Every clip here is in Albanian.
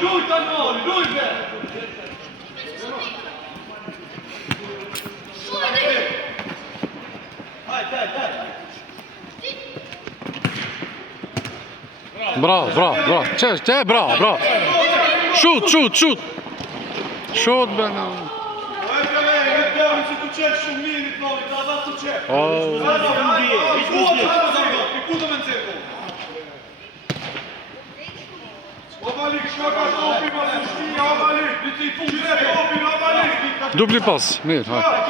Luj tani, luj be! Bravo, bravo, bravo. C'è, bravo, bravo. Shoot. Shoot, bene. Oh. Dupli pas, mirë, hajde.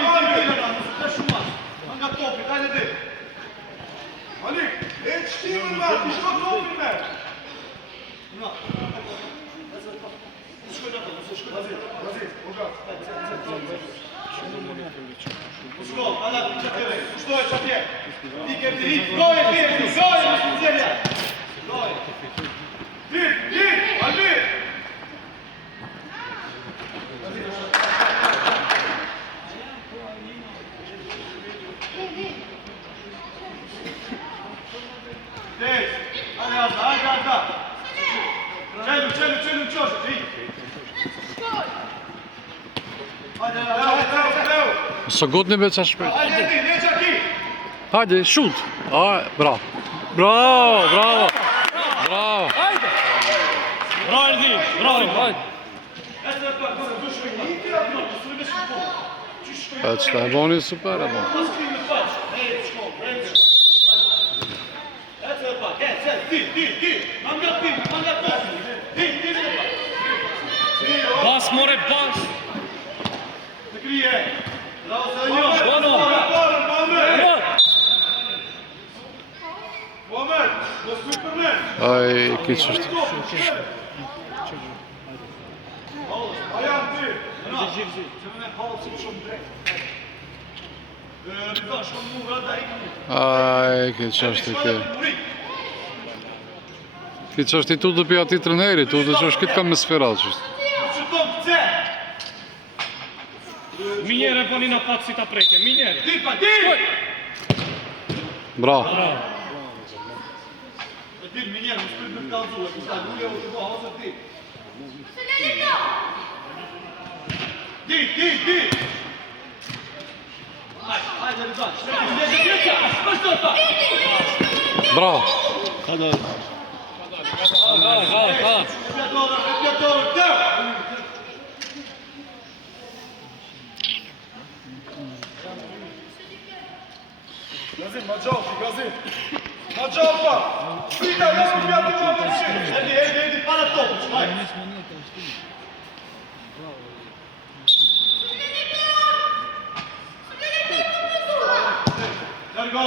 Së gotë një veç a shpejt. Hajde, shoot. Bravo. Bravo. Bravo, Erdi, bravo, hajde. Qëta e boni super e boni. Bas, more, bas. Aj, kiç është. Aj, kiç është kjo. Kiç është I tu dhe pja ti trëneri, tu dhe që është kitë kam me sferat që është. Minjere po një në fatë si ta preke, minjere. Bravo. Bravo. Gazin, ma gioca! Sfida, io mi piace molto Edi, para topo, vai! Largo,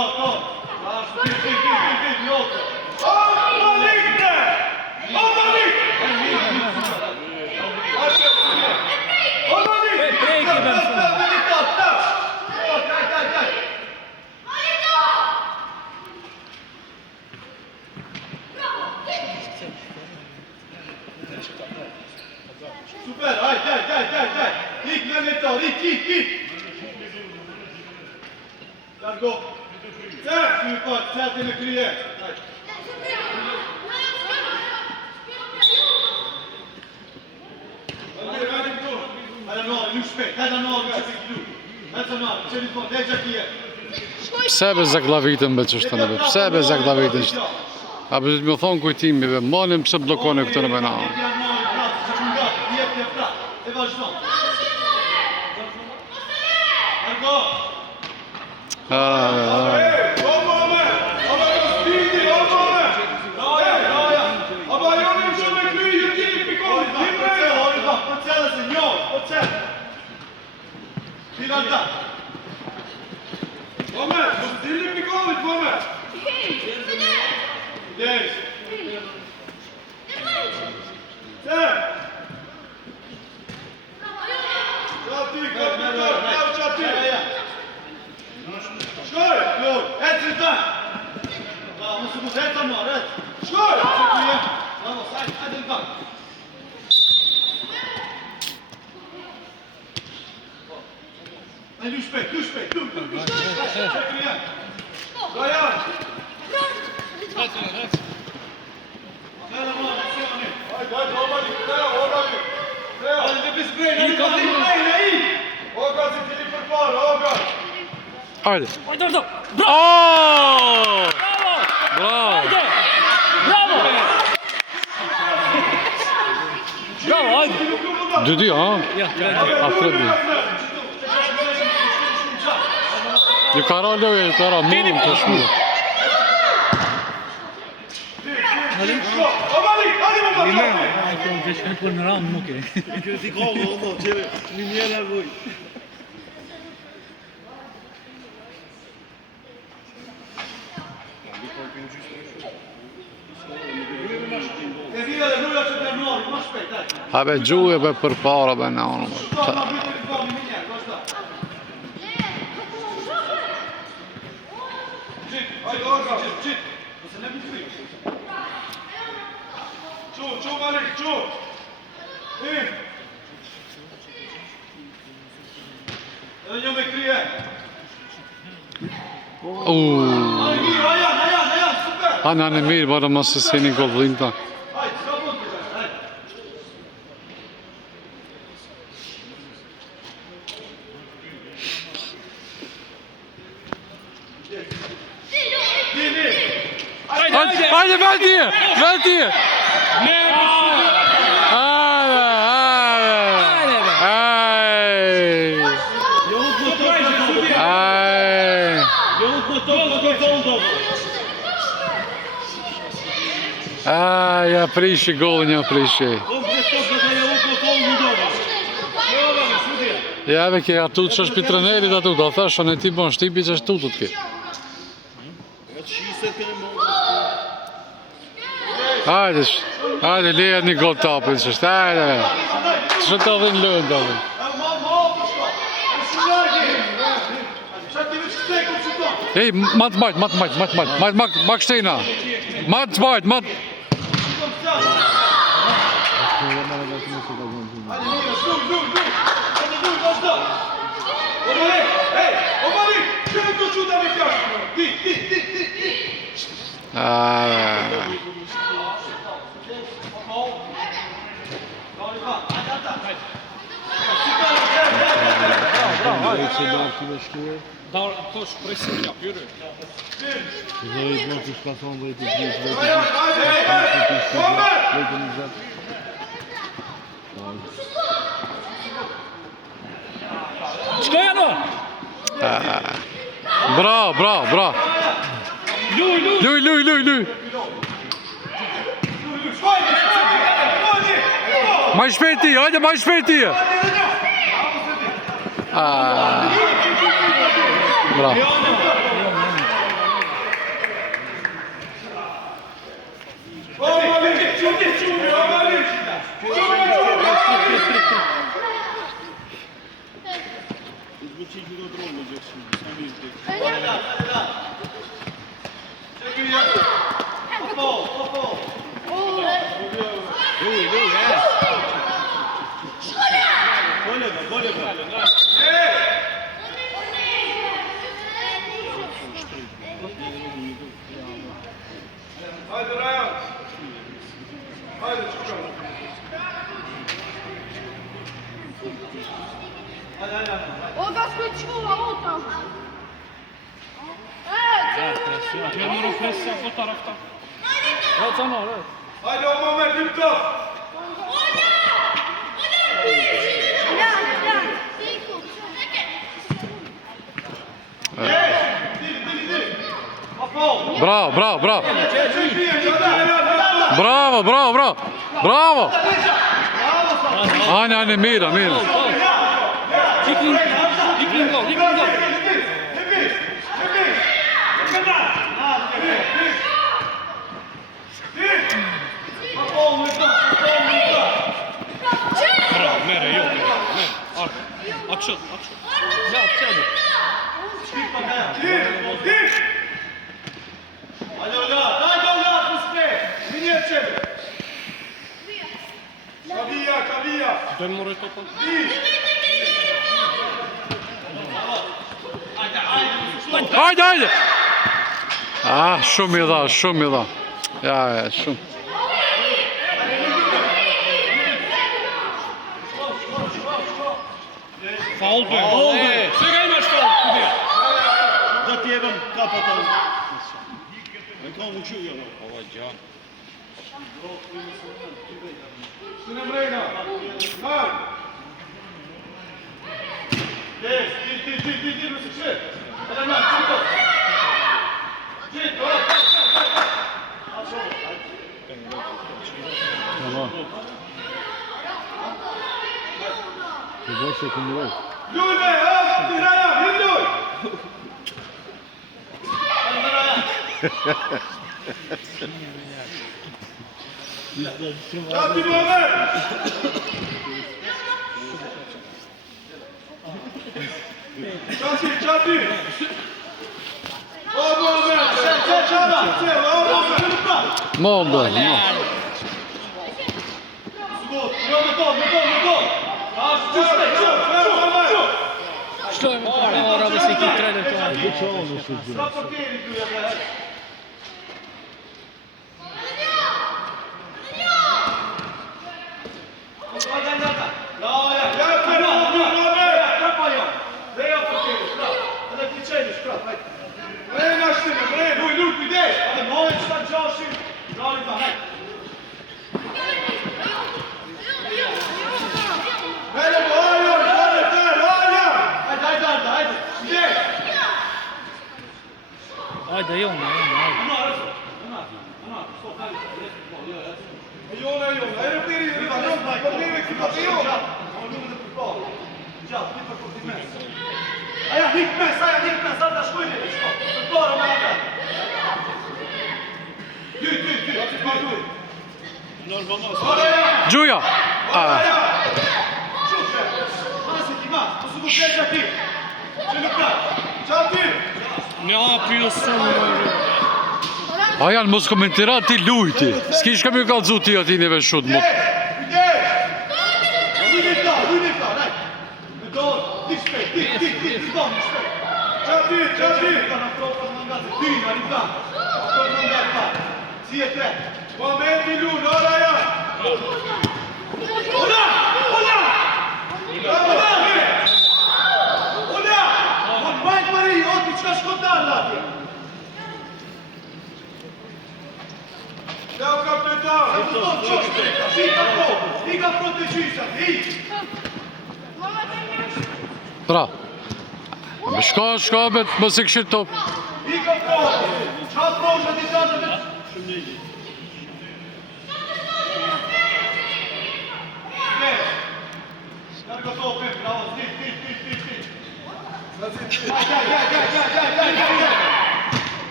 super, dai! Rick, Nenetto, Rick! Largo! Certo, me crie! Pse be zaklavitën be që është në be? Pse be zaklavitën që? A për të më thonë kujtimive, malim pse blokone këtë në bena. Oga si Filip për parë, Oga! Hajde. Hajde, Ardo! Oh! Bravo! Hajde! Bravo! Bravo, hajde! 2-2, ha? Ja, A 3-2. Yukarı alıyor, yukarı. Minim taşmıyor. Omali, hadi baba! Për në ramë nuk e. E vira dhe luja që të nërë, ma shpejt, daj. Habe gjuje be për para be në onë. Shto, ma bitë të komi me njerë, vazhda. Gjit, hajde Oga, gjit. Ose ne bitë frikë. Qu, Malik, qu. Edhe një me krije. Hajde mirë, ajan, super. Hanë mirë, bërë mos se seni gollin ta. Hajde, s'ka mund të gjerë, hajde. Dini. Hajde, Velti! Velti! Ja prishi golin, ja prishi. Ja ve ke atut që është pi trenerit atut, a thashë në ti bon shtipi që është tutut ki. Hajde, leja një gol tapin që është, hajde. Që të adhin lënë të adhin. Ej, mat kështejna. Mat. Hajde mirë, zhur. Hajde zhur, vazhdo. Omali, kërë të quta me fjashtë. Ti. Da, tosh presim jap, yürü. Shkoj ano! Bravo. Luj. Maj shpejti, hajde maj shpejti. Bravo. Hajde Rajan. Hajde Čuka. Oga skočila, ota. Memuru presja bu taraftan. Ja, sana, evet. Hajde Omamer, Viktor. Bravo. Bravo. Aynen mira. Dikling gol. Bravo, mere, yok. Mere, arka. Açıl. Ja, çabuk. Hajde Ola, puste. Minje ćebe. Kavija. Dön moraya topa. Hajde. Shumë i dha. Ja, shumë. Faul be. Svega imaš faul, kudija. Da ti jebam kapata. Kao mu čuju, Ovo je džan. Sine Mrejna. Mar. Yes, ti, no se sve. Ajde, man, čito. Čito, Tamam. Güzel şekilde. Ljude, ti Raja, Ljude! Čati Mohamed! Čati! O Mohamed! Mohamed, Što je ora da se ki trener to radi? Sva portieri tu je. Ajde, Jona, ajde. Gjuja! Napio sam. A janë mos komentira ti lujti. S'ki shka mi kallëzu ti ati neve shut mut. Ciao capitano! Fica protegita, Pra. Shka, mos e këshir top. Fica pronto! Ciao pronto di tanto! Largo topo, bravo, sti.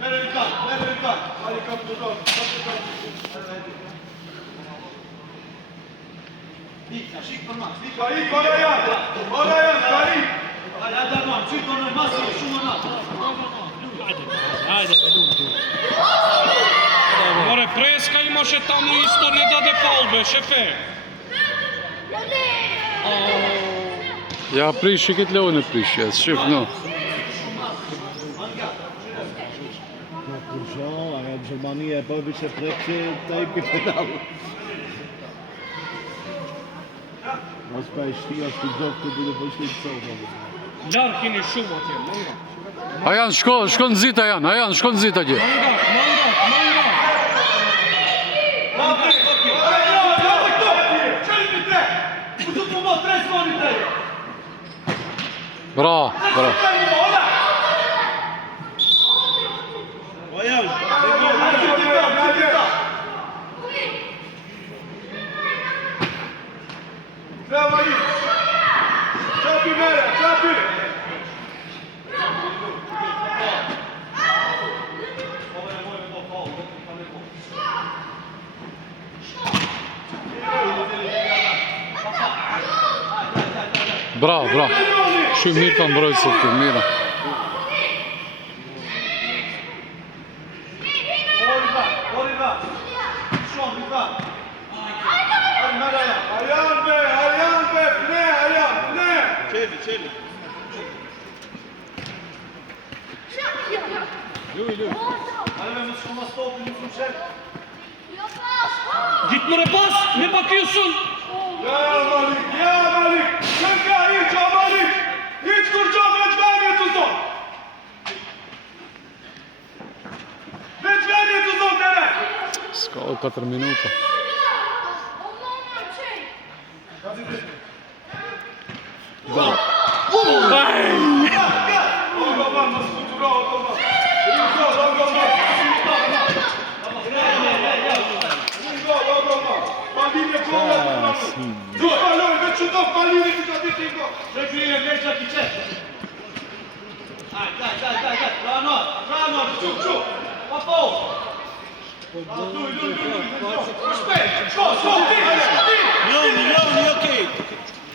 Merhaba. Hadi kapitano. Şik normal. Oraya. Hadi adam, çık onu masaya şuna. Ajde, ljudi. More, Preska imаше tamo isto, ne dade faul be, šefe. Ja prish, këtë leo në prish, shif no. A Gjermania e bëjë që prekë të i për finalu. Mos pa e shtia së të gjokë të bide për shti të sotë. Larkin i shumë atje, manga. A janë, shko në zita janë, shko në zita gje. Manga. Bra. Bravo. Shumë mirë të mbrojtë së të mira. Çeli. Hadi ben mutlu stopun yüzüm Gitme pas, ne bakıyorsun? Ya Malik. Şaka hiç S'ka 4 minuta.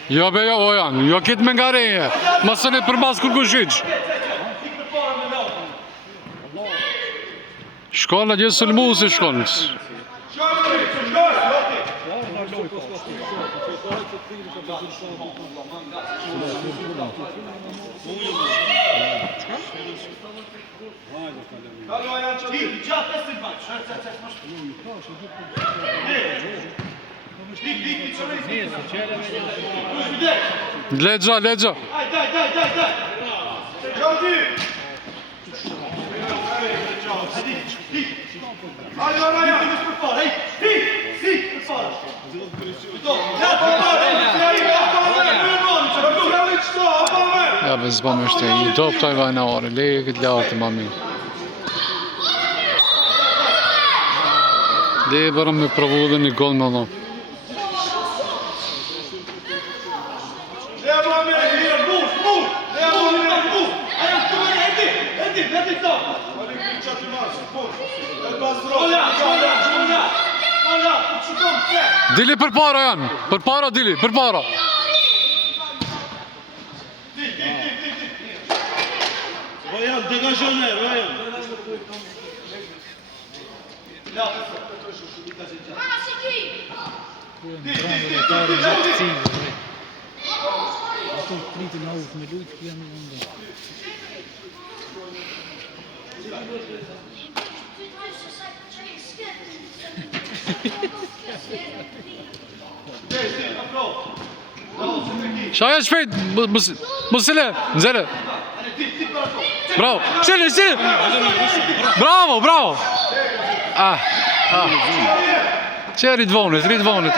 Jo be jo Ojan, jo kitë me nga reje. Masën e përmas kur kushiq. Shkon në gjithë sulmu si shkon. Legja, legja. Ja be zbam është i doptaj vajnare, leje këtë lartë ma mirë. Leje bërëm me provu dhe një gol me dhonë. Dili për para janë, për para Dili, për para. Rojan, dégagez-le, Rojan. Shaja shpejt, mësile, nëzere. Bravo, shile, shile. Bravo, bravo. Që rritë vonit, rritë vonit.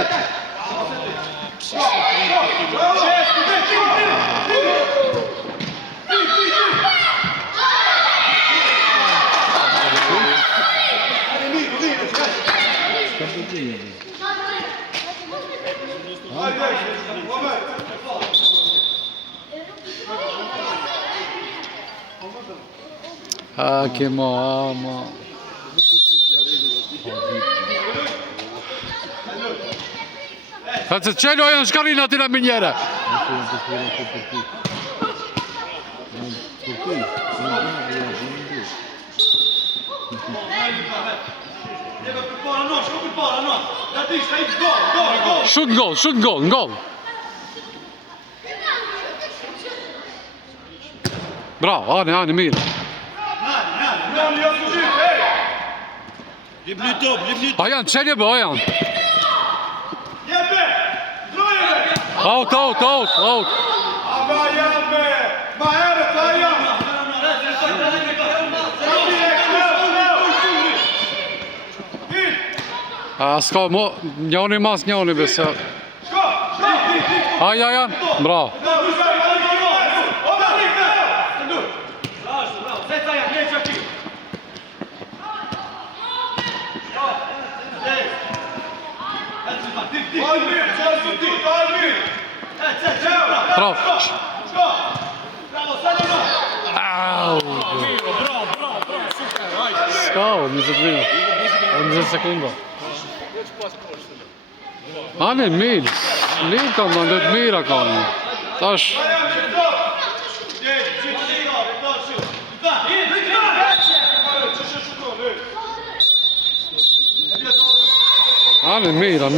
Che mamma. Faccio cielo e scarina ti la miniera. Shoot goal, shoot goal, goal. Bravo, Ani, mira. Ajan, çelje be Ajan. Out. S'ka mo, njoni mas njoni besa. Ajan, bravo. Bravo. Skao, 20 sekunda. Ani mirë, mirë ka më ndët mira ka më. Tash. Ani mira.